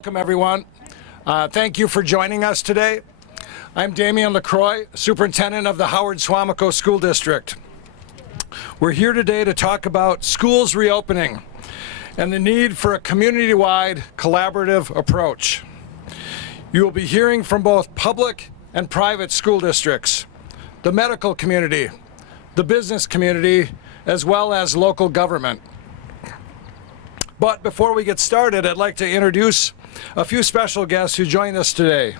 Welcome everyone. Thank you for joining us today. I'm Damian LaCroix, Superintendent of the Howard Suamico School District. We're here today to talk about schools reopening and the need for a community-wide collaborative approach. You will be hearing from both public and private school districts, the medical community, the business community, as well as local government. But before we get started, I'd like to introduce a few special guests who join us today.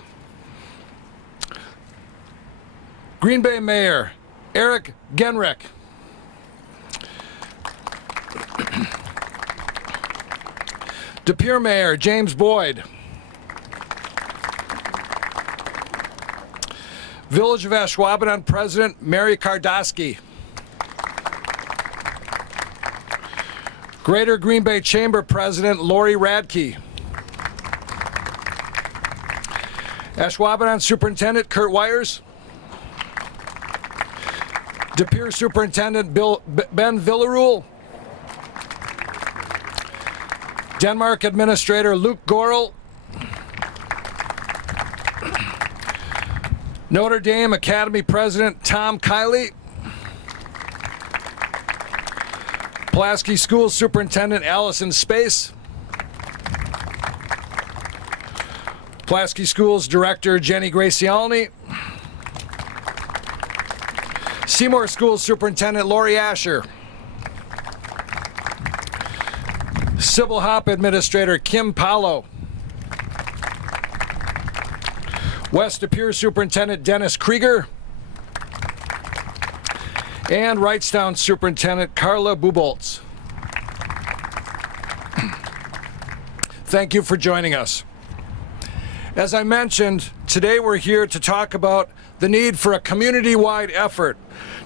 Green Bay Mayor Eric Genrich, De Pere Mayor James Boyd, Village of Ashwaubenon President Mary Kardosky, Greater Green Bay Chamber President Lori Radke, Ashwaubenon Superintendent Kurt Weyers, De Pere Superintendent Ben Villarule, Denmark Administrator Luke Gorel, Notre Dame Academy President Tom Kiley, Pulaski Schools Superintendent Allison Space, Pulaski Schools Director Jenny Graciolini, Seymour Schools Superintendent Lori Asher, Sybil Hop Administrator Kim Paulo, West De Pere Superintendent Dennis Krieger, and Wrightstown Superintendent Carla Buboltz. Thank you for joining us. As I mentioned, today we're here to talk about the need for a community-wide effort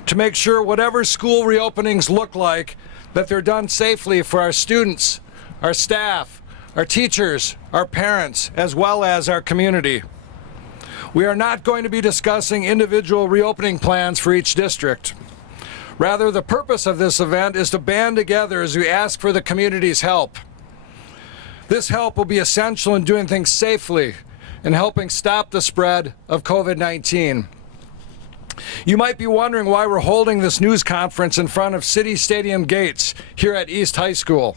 to make sure whatever school reopenings look like, that they're done safely for our students, our staff, our teachers, our parents, as well as our community. We are not going to be discussing individual reopening plans for each district. Rather, the purpose of this event is to band together as we ask for the community's help. This help will be essential in doing things safely and helping stop the spread of COVID-19. You might be wondering why we're holding this news conference in front of City Stadium gates here at East High School.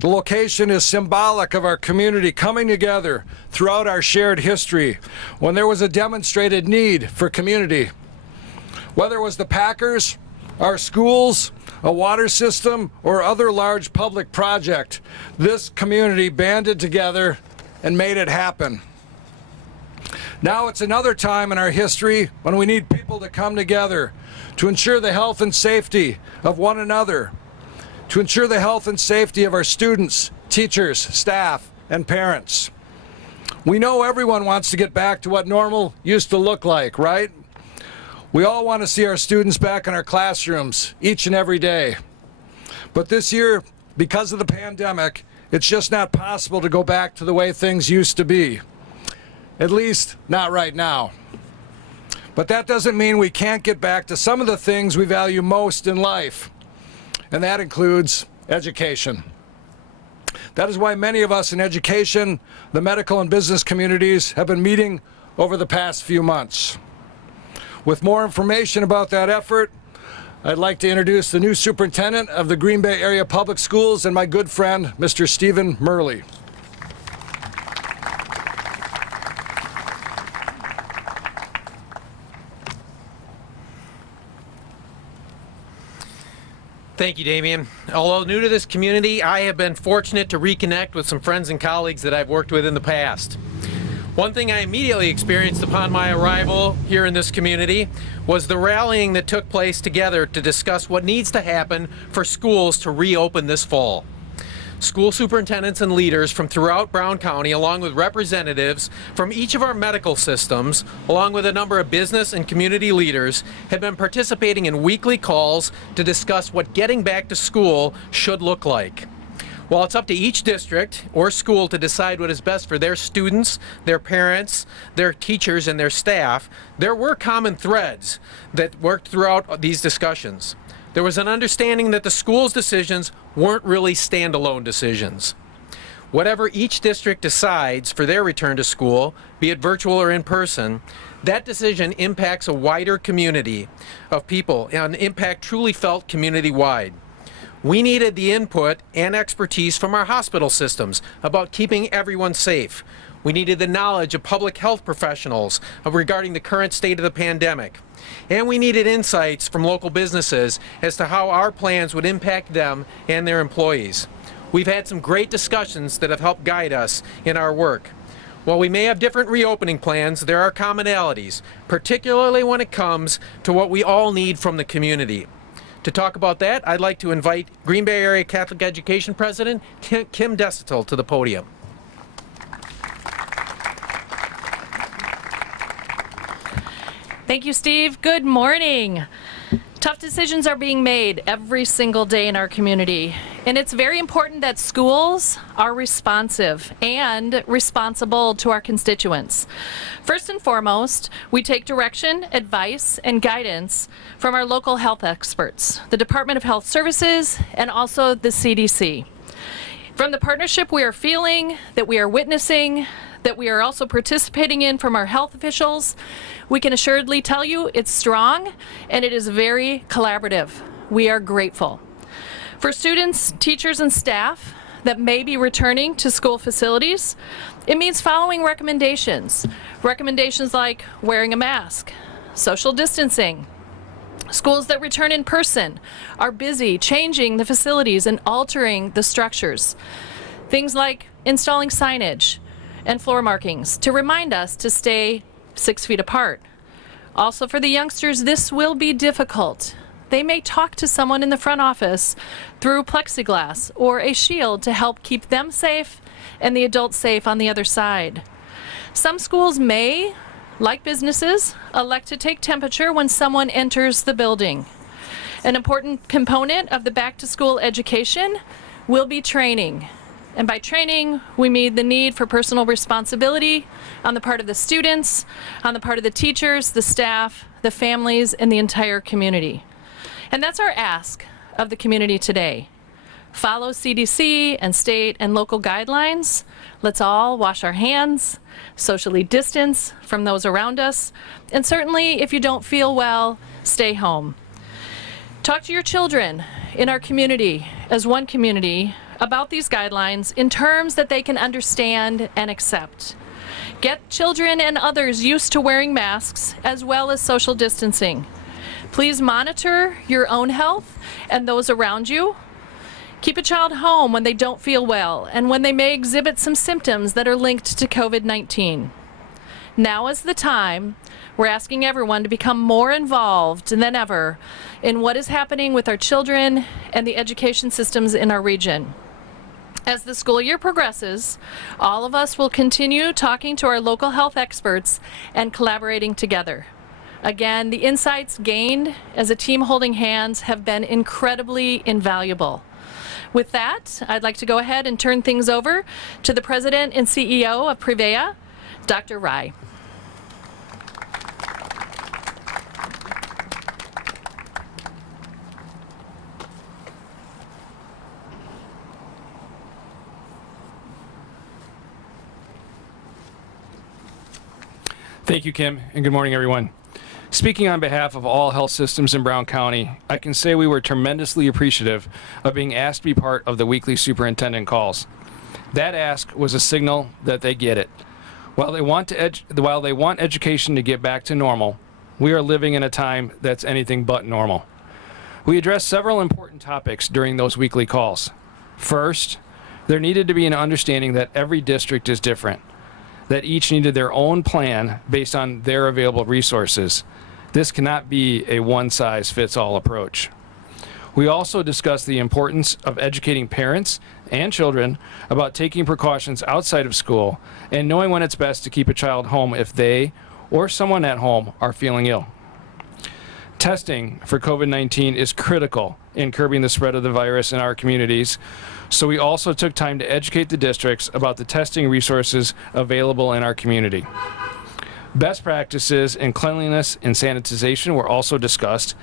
The location is symbolic of our community coming together throughout our shared history when there was a demonstrated need for community. Whether it was the Packers, our schools, a water system, or other large public project, this community banded together and made it happen. Now it's another time in our history when we need people to come together to ensure the health and safety of one another, to ensure the health and safety of our students, teachers, staff, and parents. We know everyone wants to get back to what normal used to look like, right? We all want to see our students back in our classrooms each and every day. But this year, because of the pandemic, it's just not possible to go back to the way things used to be. At least, not right now. But that doesn't mean we can't get back to some of the things we value most in life. And that includes education. That is why many of us in education, the medical and business communities, have been meeting over the past few months. With more information about that effort, I'd like to introduce the new superintendent of the Green Bay Area Public Schools and my good friend, Mr. Stephen Murley. Thank you, Damian. Although new to this community, I have been fortunate to reconnect with some friends and colleagues that I've worked with in the past. One thing I immediately experienced upon my arrival here in this community was the rallying that took place together to discuss what needs to happen for schools to reopen this fall. School superintendents and leaders from throughout Brown County, along with representatives from each of our medical systems, along with a number of business and community leaders, have been participating in weekly calls to discuss what getting back to school should look like. While it's up to each district or school to decide what is best for their students, their parents, their teachers, and their staff, there were common threads that worked throughout these discussions. There was an understanding that the school's decisions weren't really standalone decisions. Whatever each district decides for their return to school, be it virtual or in person, that decision impacts a wider community of people and an impact truly felt community-wide. We needed the input and expertise from our hospital systems about keeping everyone safe. We needed the knowledge of public health professionals regarding the current state of the pandemic. And we needed insights from local businesses as to how our plans would impact them and their employees. We've had some great discussions that have helped guide us in our work. While we may have different reopening plans, there are commonalities, particularly when it comes to what we all need from the community. To talk about that, I'd like to invite Green Bay Area Catholic Education President Kim Desitil to the podium. Thank you, Steve. Good morning. Tough decisions are being made every single day in our community, and it's very important that schools are responsive and responsible to our constituents. First and foremost, we take direction, advice, and guidance from our local health experts, the Department of Health Services, and also the CDC. From the partnership we are feeling, that we are witnessing, that we are also participating in from our health officials, we can assuredly tell you it's strong and it is very collaborative. We are grateful. For students, teachers, and staff that may be returning to school facilities, it means following recommendations. Recommendations like wearing a mask, social distancing. Schools that return in person are busy changing the facilities and altering the structures. Things like installing signage and floor markings to remind us to stay 6 feet apart. Also for the youngsters, this will be difficult. They may talk to someone in the front office through plexiglass or a shield to help keep them safe and the adults safe on the other side. Some schools may, like businesses, elect to take temperature when someone enters the building. An important component of the back-to-school education will be training. And by training, we mean the need for personal responsibility on the part of the students, on the part of the teachers, the staff, the families, and the entire community. And that's our ask of the community today. Follow CDC and state and local guidelines. Let's all wash our hands, socially distance from those around us, and certainly if you don't feel well, stay home. Talk to your children in our community as one community about these guidelines in terms that they can understand and accept. Get children and others used to wearing masks as well as social distancing. Please monitor your own health and those around you. Keep a child home when they don't feel well and when they may exhibit some symptoms that are linked to COVID-19. Now is the time. We're asking everyone to become more involved than ever in what is happening with our children and the education systems in our region. As the school year progresses, all of us will continue talking to our local health experts and collaborating together. Again, the insights gained as a team holding hands have been incredibly invaluable. With that, I'd like to go ahead and turn things over to the President and CEO of Prevea, Dr. Rye. Thank you, Kim, and good morning, everyone. Speaking on behalf of all health systems in Brown County, I can say we were tremendously appreciative of being asked to be part of the weekly superintendent calls. That ask was a signal that they get it. While they want education to get back to normal, we are living in a time that's anything but normal. We addressed several important topics during those weekly calls. First, there needed to be an understanding that every district is different, that each needed their own plan based on their available resources. This cannot be a one-size-fits-all approach. We also discussed the importance of educating parents and children about taking precautions outside of school and knowing when it's best to keep a child home if they or someone at home are feeling ill. Testing for COVID-19 is critical in curbing the spread of the virus in our communities, so we also took time to educate the districts about the testing resources available in our community. Best practices in cleanliness and sanitization were also discussed,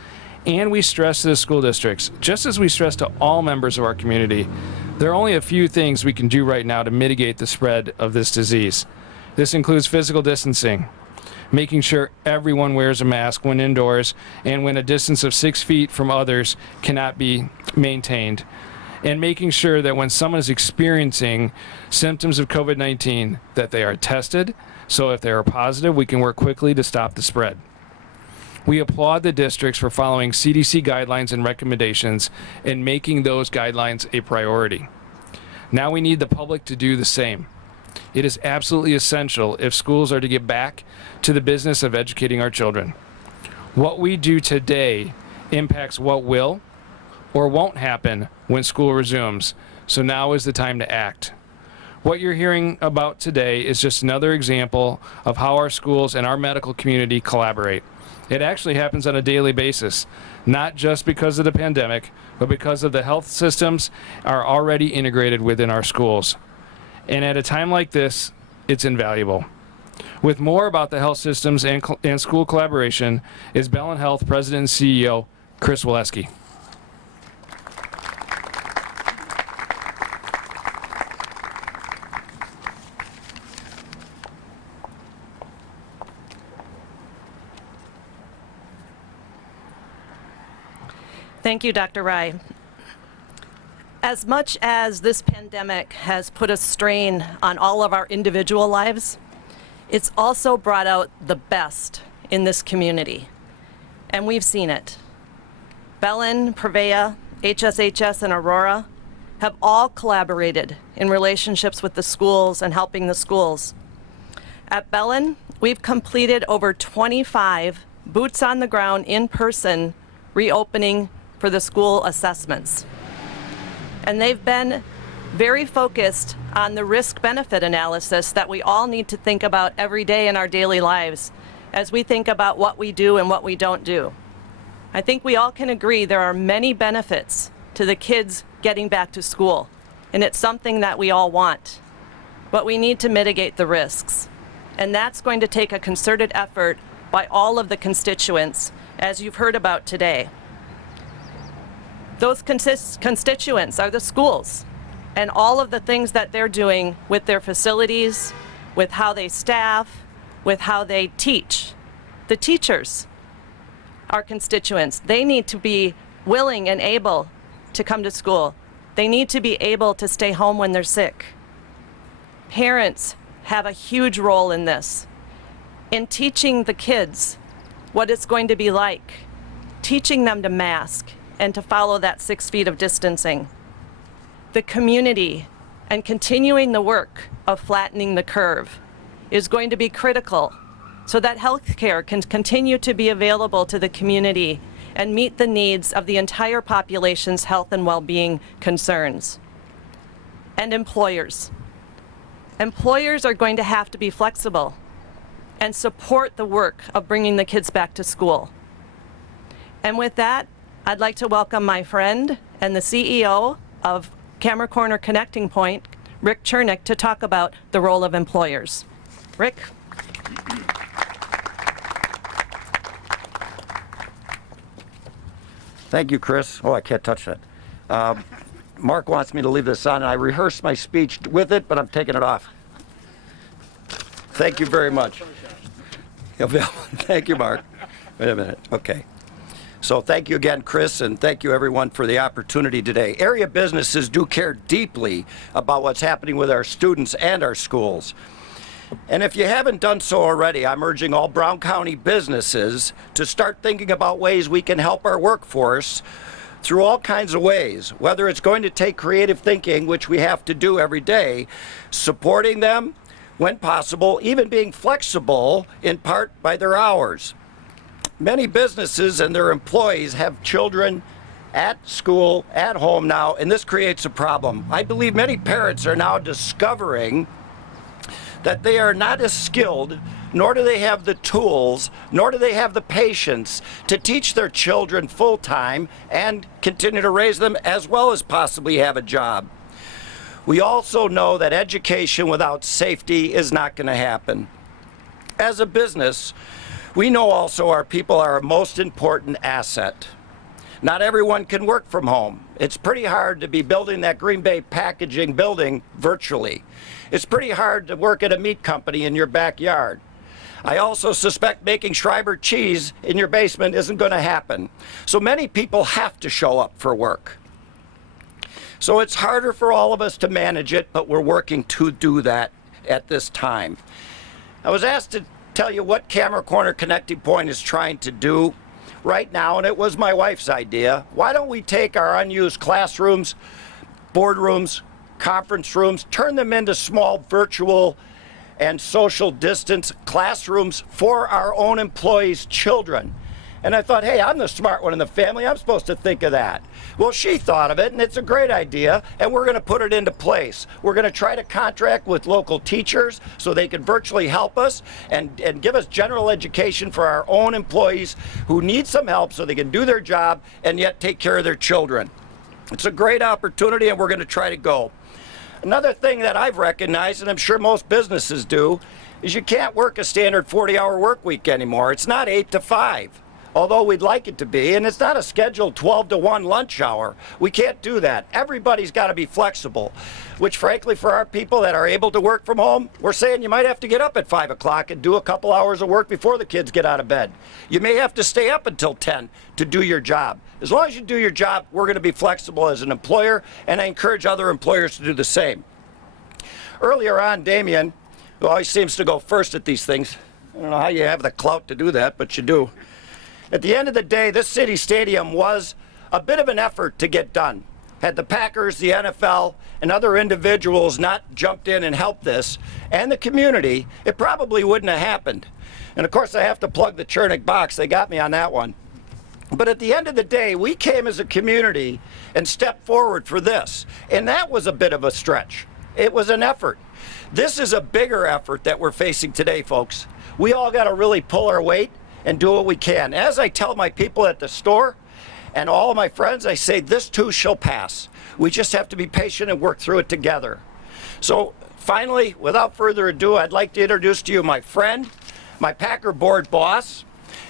And we stress to the school districts, just as we stress to all members of our community, there are only a few things we can do right now to mitigate the spread of this disease. This includes physical distancing, making sure everyone wears a mask when indoors and when a distance of 6 feet from others cannot be maintained, and making sure that when someone is experiencing symptoms of COVID-19 that they are tested, so if they are positive, we can work quickly to stop the spread. We applaud the districts for following CDC guidelines and recommendations and making those guidelines a priority. Now we need the public to do the same. It is absolutely essential if schools are to get back to the business of educating our children. What we do today impacts what will or won't happen when school resumes, so now is the time to act. What you're hearing about today is just another example of how our schools and our medical community collaborate. It actually happens on a daily basis, not just because of the pandemic, but because of the health systems are already integrated within our schools. And at a time like this, it's invaluable. With more about the health systems and school collaboration is Bellin Health President and CEO, Chris Waleski. Thank you, Dr. Rye. As much as this pandemic has put a strain on all of our individual lives, it's also brought out the best in this community, and we've seen it. Bellin, Prevea, HSHS, and Aurora have all collaborated in relationships with the schools and helping the schools. At Bellin, we've completed over 25 boots on the ground, in-person reopening for the school assessments. And they've been very focused on the risk-benefit analysis that we all need to think about every day in our daily lives as we think about what we do and what we don't do. I think we all can agree there are many benefits to the kids getting back to school, and it's something that we all want. But we need to mitigate the risks. And that's going to take a concerted effort by all of the constituents, as you've heard about today. Those constituents are the schools and all of the things that they're doing with their facilities, with how they staff, with how they teach. The teachers are constituents. They need to be willing and able to come to school. They need to be able to stay home when they're sick. Parents have a huge role in this, in teaching the kids what it's going to be like, teaching them to mask and to follow that 6 feet of distancing. The community and continuing the work of flattening the curve is going to be critical so that healthcare can continue to be available to the community and meet the needs of the entire population's health and well-being concerns. And employers. Employers are going to have to be flexible and support the work of bringing the kids back to school. And with that, I'd like to welcome my friend and the CEO of Camera Corner Connecting Point, Rick Chernick, to talk about the role of employers. Rick. Thank you, Chris. Oh, I can't touch that. Mark wants me to leave this on, and I rehearsed my speech with it, but I'm taking it off. Thank you very much. Thank you, Mark. Wait a minute. Okay. So thank you again, Chris, and thank you everyone for the opportunity today. Area businesses do care deeply about what's happening with our students and our schools. And if you haven't done so already, I'm urging all Brown County businesses to start thinking about ways we can help our workforce through all kinds of ways, whether it's going to take creative thinking, which we have to do every day, supporting them when possible, even being flexible in part by their hours. Many businesses and their employees have children at school, at home now, and this creates a problem. I believe many parents are now discovering that they are not as skilled, nor do they have the tools, nor do they have the patience to teach their children full-time and continue to raise them as well as possibly have a job. We also know that education without safety is not going to happen. As a business, we know also our people are our most important asset. Not everyone can work from home. It's pretty hard to be building that Green Bay packaging building virtually. It's pretty hard to work at a meat company in your backyard. I also suspect making Schreiber cheese in your basement isn't going to happen. So many people have to show up for work. So it's harder for all of us to manage it, but we're working to do that at this time. I was asked to tell you what Camera Corner Connecting Point is trying to do right now, and it was my wife's idea. Why don't we take our unused classrooms, boardrooms, conference rooms, turn them into small virtual and social distance classrooms for our own employees' children. And I thought, hey, I'm the smart one in the family. I'm supposed to think of that. Well, she thought of it, and it's a great idea, and we're going to put it into place. We're going to try to contract with local teachers so they can virtually help us and give us general education for our own employees who need some help so they can do their job and yet take care of their children. It's a great opportunity, and we're going to try to go. Another thing that I've recognized, and I'm sure most businesses do, is you can't work a standard 40-hour work week anymore. It's not 8 to 5, although we'd like it to be, and it's not a scheduled 12 to 1 lunch hour. We can't do that. Everybody's got to be flexible, which frankly for our people that are able to work from home, we're saying you might have to get up at 5 o'clock and do a couple hours of work before the kids get out of bed. You may have to stay up until 10 to do your job. As long as you do your job, we're going to be flexible as an employer, and I encourage other employers to do the same. Earlier on, Damien, who always seems to go first at these things, I don't know how you have the clout to do that, but you do. At the end of the day, this city stadium was a bit of an effort to get done. Had the Packers, the NFL, and other individuals not jumped in and helped this, and the community, it probably wouldn't have happened. And of course, I have to plug the Chernick box. They got me on that one. But at the end of the day, we came as a community and stepped forward for this. And that was a bit of a stretch. It was an effort. This is a bigger effort that we're facing today, folks. We all got to really pull our weight and do what we can. As I tell my people at the store and all of my friends, I say this too shall pass. We just have to be patient and work through it together. So finally, without further ado, I'd like to introduce to you my friend, my Packer board boss,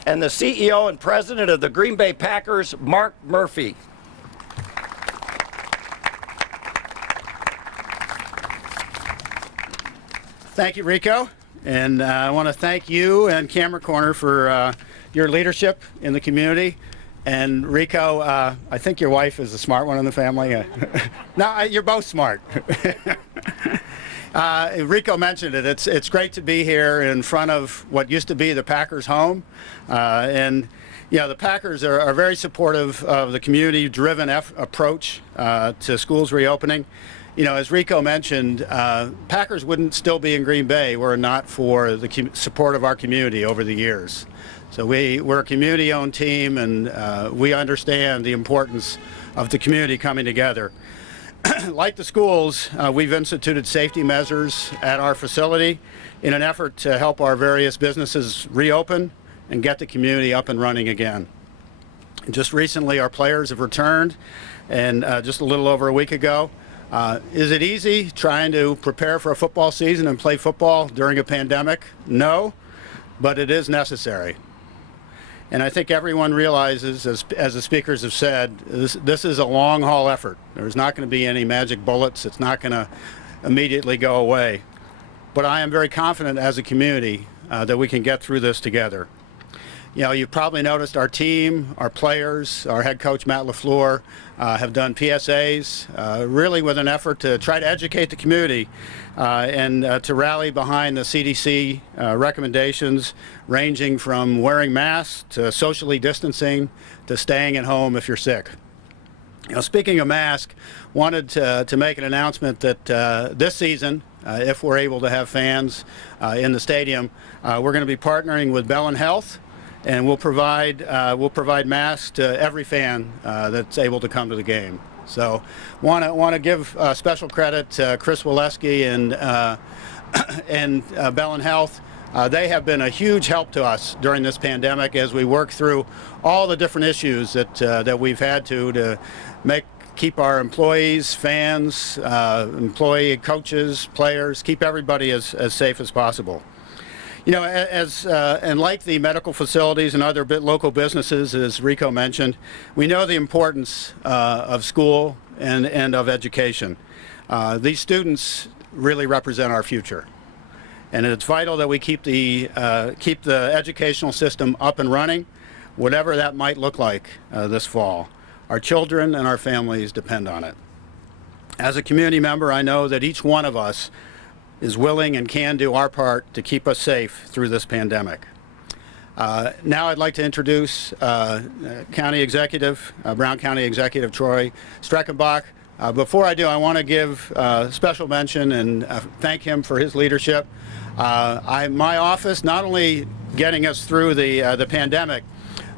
and the CEO and president of the Green Bay Packers, Mark Murphy. Thank you, Rico, and I want to thank you and Camera Corner for your leadership in the community. And Rico, I think your wife is the smart one in the family. No, you're both smart. Rico mentioned it. It's great to be here in front of what used to be the Packers' home, and the Packers are very supportive of the community-driven approach to schools reopening. As Rico mentioned, Packers wouldn't still be in Green Bay were it not for the support of our community over the years. So we're a community-owned team, and we understand the importance of the community coming together. Like the schools, we've instituted safety measures at our facility in an effort to help our various businesses reopen and get the community up and running again. Just recently, our players have returned, and just a little over a week ago. Is it easy trying to prepare for a football season and play football during a pandemic? No, but it is necessary. And I think everyone realizes, as the speakers have said, this is a long-haul effort. There's not going to be any magic bullets. It's not going to immediately go away. But I am very confident as a community that we can get through this together. You've probably noticed our team, our players, our head coach, Matt LaFleur, have done PSAs, really with an effort to try to educate the community and to rally behind the CDC recommendations, ranging from wearing masks to socially distancing to staying at home if you're sick. Speaking of masks, wanted to make an announcement that this season, if we're able to have fans in the stadium, we're going to be partnering with Bell & Health. And we'll provide masks to every fan that's able to come to the game. So, want to give special credit to Chris Waleski and Bell & Health. They have been a huge help to us during this pandemic as we work through all the different issues that we've had to keep our employees, fans, employee coaches, players, keep everybody as safe as possible. You know, and like the medical facilities and other local businesses, as Rico mentioned, we know the importance of school and of education. These students really represent our future, and it's vital that we keep the educational system up and running, whatever that might look like this fall. Our children and our families depend on it. As a community member, I know that each one of us is willing and can do our part to keep us safe through this pandemic. Now I'd like to introduce County Executive, Brown County Executive Troy Streckenbach. Before I do, I want to give special mention and thank him for his leadership. My office, not only getting us through the pandemic,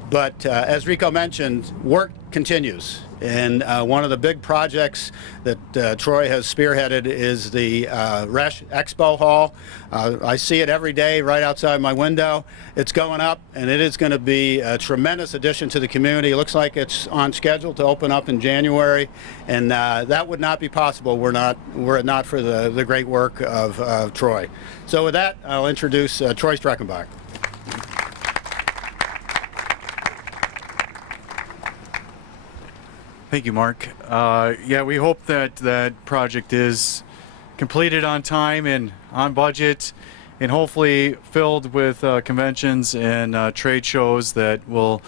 but as Rico mentioned, work continues. And one of the big projects that Troy has spearheaded is the Expo Hall. I see it every day right outside my window. It's going up, and it is going to be a tremendous addition to the community. It looks like it's on schedule to open up in January, and that would not be possible were it not for the great work of Troy. So with that, I'll introduce Troy Streckenbach. Thank you, Mark. Yeah, we hope that that project is completed on time and on budget, and hopefully filled with conventions and trade shows that will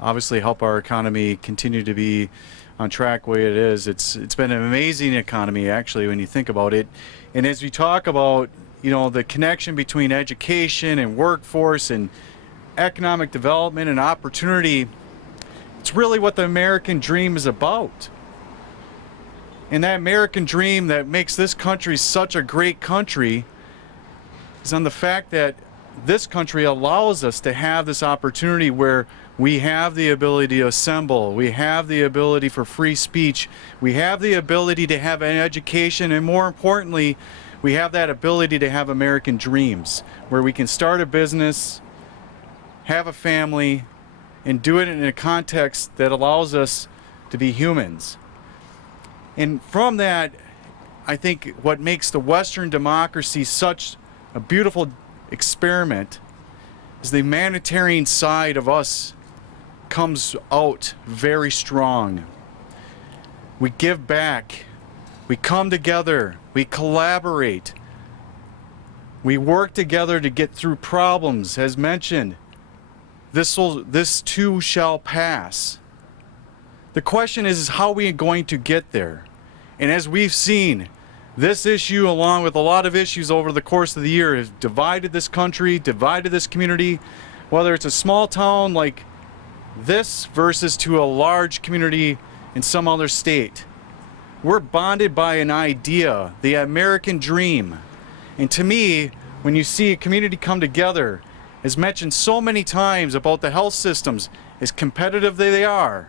obviously help our economy continue to be on track the way it is. It's been an amazing economy, actually, when you think about it. And as we talk about, you know, the connection between education and workforce and economic development and opportunity, it's really what the American dream is about. And that American dream that makes this country such a great country is on the fact that this country allows us to have this opportunity where we have the ability to assemble, we have the ability for free speech, we have the ability to have an education, and more importantly, we have that ability to have American dreams where we can start a business, have a family, and do it in a context that allows us to be humans. And from that, I think what makes the Western democracy such a beautiful experiment is the humanitarian side of us comes out very strong. We give back, we come together, we collaborate, we work together to get through problems, as mentioned. This too shall pass. The question is how are we going to get there? And as we've seen, this issue, along with a lot of issues over the course of the year, has divided this country, divided this community, whether it's a small town like this versus to a large community in some other state. We're bonded by an idea, the American dream. And to me, when you see a community come together, as mentioned so many times about the health systems, as competitive they are,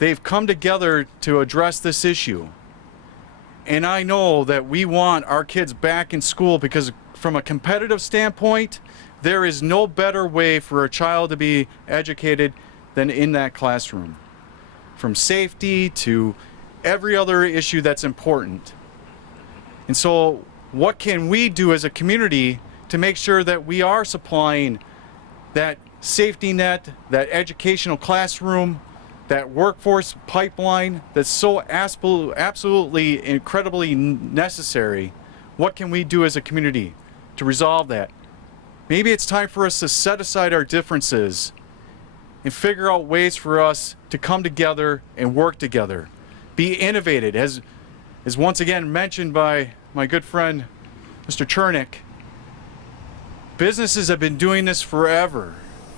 they've come together to address this issue. And I know that we want our kids back in school because from a competitive standpoint, there is no better way for a child to be educated than in that classroom. From safety to every other issue that's important. And so what can we do as a community to make sure that we are supplying that safety net, that educational classroom, that workforce pipeline that's so absolutely incredibly necessary? What can we do as a community to resolve that? Maybe it's time for us to set aside our differences and figure out ways for us to come together and work together. Be innovative, as once again mentioned by my good friend Mr. Chernick. Businesses have been doing this forever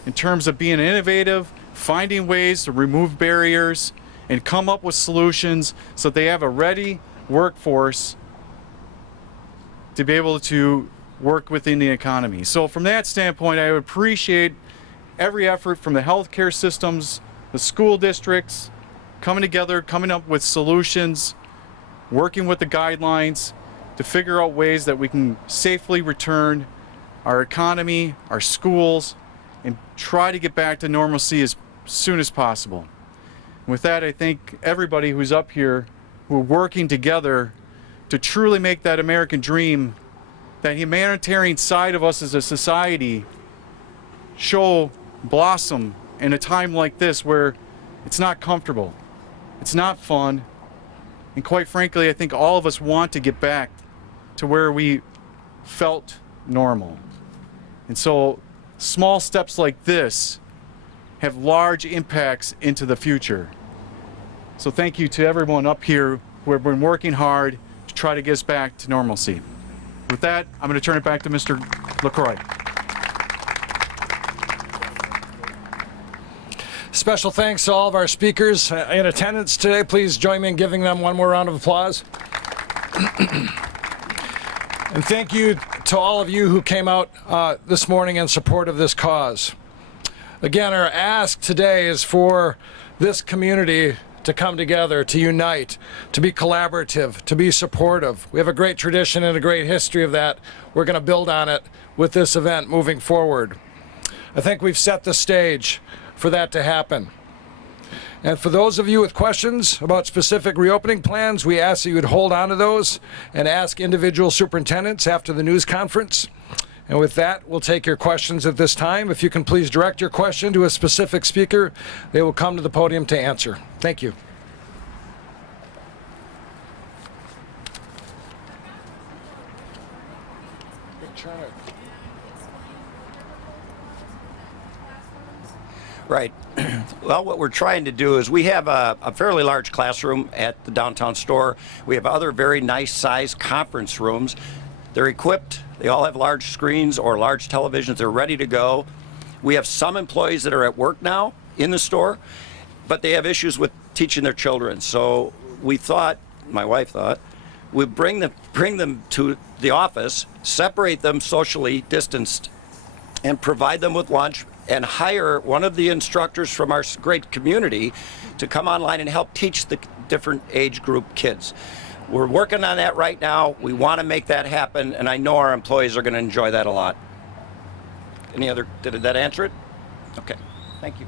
in terms of being innovative, finding ways to remove barriers and come up with solutions so that they have a ready workforce to be able to work within the economy. So from that standpoint, I would appreciate every effort from the healthcare systems, the school districts, coming together, coming up with solutions, working with the guidelines to figure out ways that we can safely return our economy, our schools, and try to get back to normalcy as soon as possible. With that, I thank everybody who's up here who are working together to truly make that American dream that humanitarian side of us as a society blossom in a time like this where it's not comfortable, it's not fun, and quite frankly, I think all of us want to get back to where we felt normal. And so small steps like this have large impacts into the future. So thank you to everyone up here who have been working hard to try to get us back to normalcy. With that, I'm going to turn it back to Mr. LaCroix. Special thanks to all of our speakers in attendance today. Please join me in giving them one more round of applause. And thank you to all of you who came out this morning in support of this cause. Again, our ask today is for this community to come together, to unite, to be collaborative, to be supportive. We have a great tradition and a great history of that. We're going to build on it with this event moving forward. I think we've set the stage for that to happen. And for those of you with questions about specific reopening plans, we ask that you would hold on to those and ask individual superintendents after the news conference. And with that, we'll take your questions at this time. If you can please direct your question to a specific speaker, they will come to the podium to answer. Thank you. Right. Well, what we're trying to do is we have a fairly large classroom at the downtown store. We have other very nice sized conference rooms. They're equipped. They all have large screens or large televisions. They're ready to go. We have some employees that are at work now in the store, but they have issues with teaching their children. So we thought, my wife thought, we'd bring them to the office, separate them socially distanced, and provide them with lunch, and hire one of the instructors from our great community to come online and help teach the different age group kids. We're working on that right now. We want to make that happen, and I know our employees are going to enjoy that a lot. Did that answer it? Okay, thank you.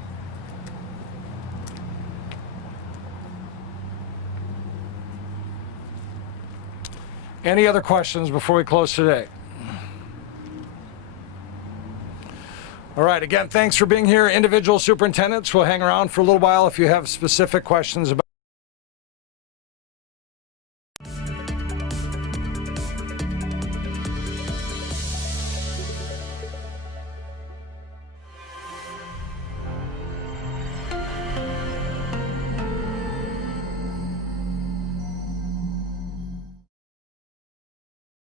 Any other questions before we close today? All right, again, thanks for being here. Individual superintendents will hang around for a little while if you have specific questions about